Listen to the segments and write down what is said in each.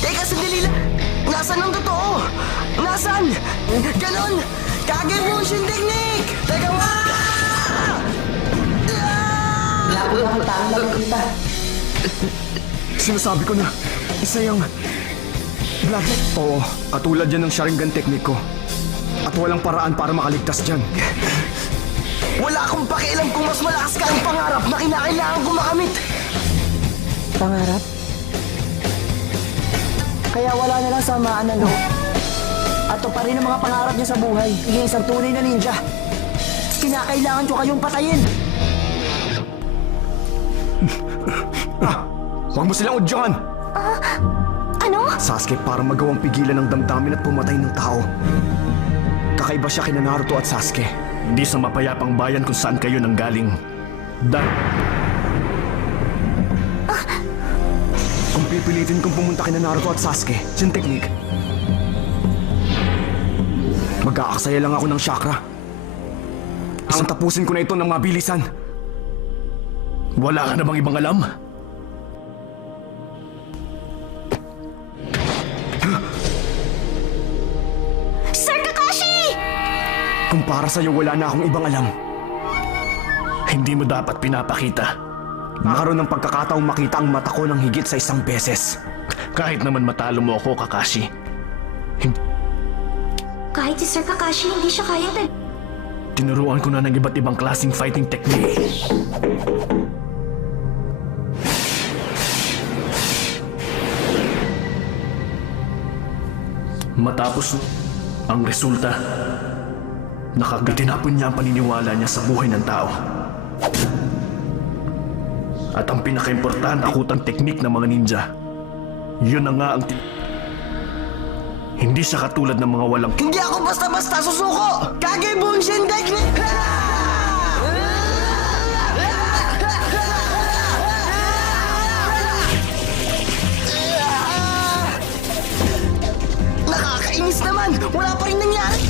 Teka, sandali lang. Nasaan ang totoo? Nasaan? Ganon! Kage-motion technique! Teka, Labo lang ang taong nakikita. Sinasabi ko na, isa yung... Bloodlet? Oo, katulad yan ng Sharingan technique ko. At walang paraan para makaligtas dyan. Wala akong pakialam kung mas malakas ka ang pangarap na kinakailangan ko makamit. Pangarap? Kaya wala na lang samaan ng loob. At pa rin ang mga pangarap niya sa buhay. Hingin isang tunay na ninja. Kinakailangan ko kayong patayin. Huwag mo silang udyakan! Ano? Sasuke para magawang pigilan ng damdamin at pumatay ng tao. Kakaiba siya kina Naruto at Sasuke. Hindi sa mapayapang bayan kung saan kayo nanggaling. Kung pipilitin kong pumunta kina Naruto at Sasuke, yung technique, mag-aaksaya lang ako ng chakra. Isang tapusin ko na ito ng mabilisan. Wala ka na bang ibang alam? Sir Kakashi! Kung para sa'yo wala na akong ibang alam, Hindi mo dapat pinapakita. nakaroon ng pagkakataong makita ang mata ko ng higit sa isang beses. Kahit naman matalo mo ako, Kakashi. Kahit si Sir Kakashi, hindi siya kayang Tinuruan ko na ng iba't ibang klaseng fighting technique. Matapos ang resulta, tinapon niya ang paniniwala niya sa buhay ng tao. At ang pinaka-importante akutang teknik ng mga ninja, yun na nga ang hindi siya katulad ng mga walang Hindi ako basta-basta susuko! Kage-motion technique! Nakakainis naman! Wala pa rin nangyari!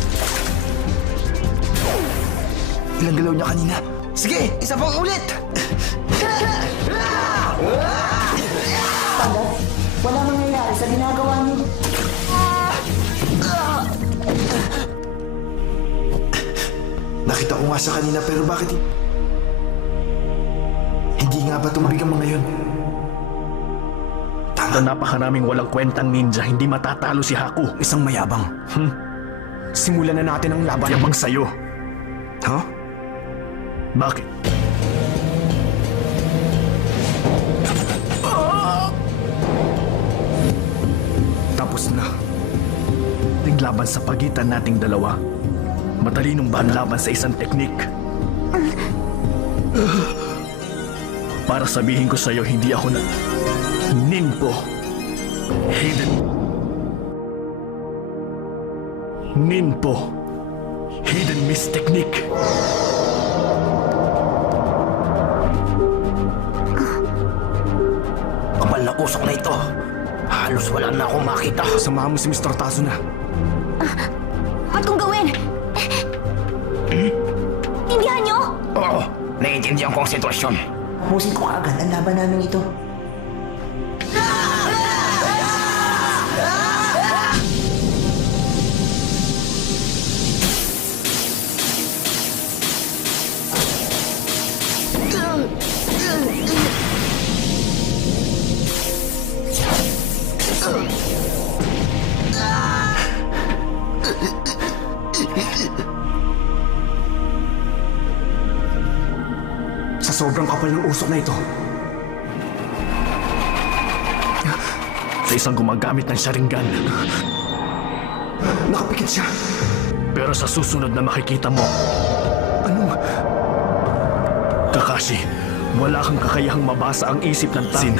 Ilang galaw niya kanina. Sige, isa pang ulit! Pangat, wala mangyayari sa ginagawa niyo. Nakita ko nga sa kanina pero bakit hindi nga ba tumabig ang mga yun? na napakaraming walang kwentang ninja, hindi matatalo si Haku. Isang mayabang. Simulan na natin ang laban. Yabang sa'yo. Ha? Bakit? Tapos na. Tinglaban sa pagitan nating dalawa. Matalinong banlaban sa isang teknik. Para sabihin ko sa'yo, hindi ako na... Ninpo. Hidden... Ninpo. Hidden Mist Technique. Kapal na usok na ito. Halos wala na akong makita. Samahan mo si Mr. Tazuna. Ba't kong gawin? Tindihan niyo? Oo, naiintindihan ko ang sitwasyon. Tapusin ko agad ang laban namin ito. Sa sobrang kapal ng usok na ito, Sa isang gumagamit ng Sharingan. nakapikit siya. Pero sa susunod na makikita mo, Anong... Kakashi, wala kang kakayahang mabasa ang isip ng tao.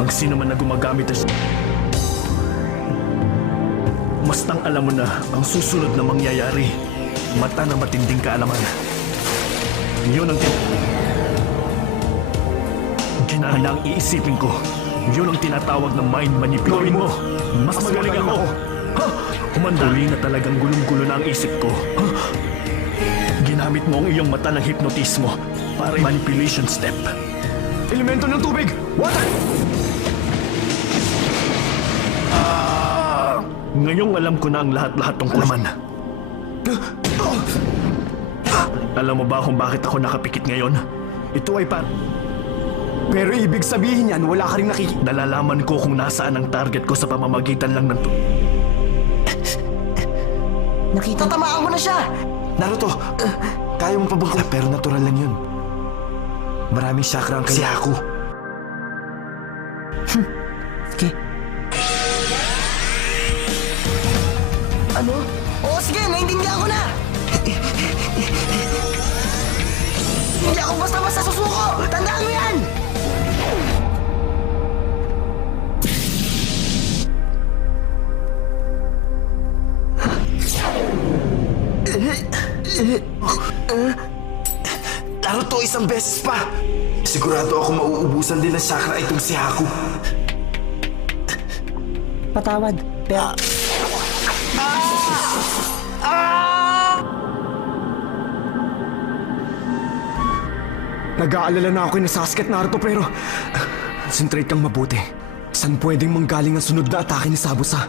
Ang sino man na gumagamit ng... Mastang alam mo na ang susunod na mangyayari. Mata na matinding kaalaman. Yun ang ginahal ang iisipin ko. Yun ang tinatawag na mind manipulation mo. Mas magaling ako. Ha? Humandali na talagang gulong-gulo na ang isip ko. Ha? Ginamit mo ang iyong mata ng hipnotismo para manipulation step. Elemento ng tubig! Water! Ngayong alam ko na ang lahat-lahat tungkol naman. Alam mo ba kung bakit ako nakapikit ngayon? Ito ay Pero ibig sabihin yan, wala ka rin Nalalaman ko kung nasaan ang target ko sa pamamagitan lang ng Nakita Tatamaan ko na siya! Naruto, kaya mo pa bang pero natural lang yun. Maraming chakra ang si Haku. Sige. Ano? Oo, sige, naintindihan ko na! Hindi ako basta-basta susuko! Tandaan mo yan! Naruto, isang beses pa! Sigurado ako mauubusan din ng chakra itong si Haku. Patawad. Pero... Nag-aalala na ako kay Sasuke at Naruto pero... Concentrate kang mabuti. Saan pwedeng manggaling ang sunod na atake ni Sabusa?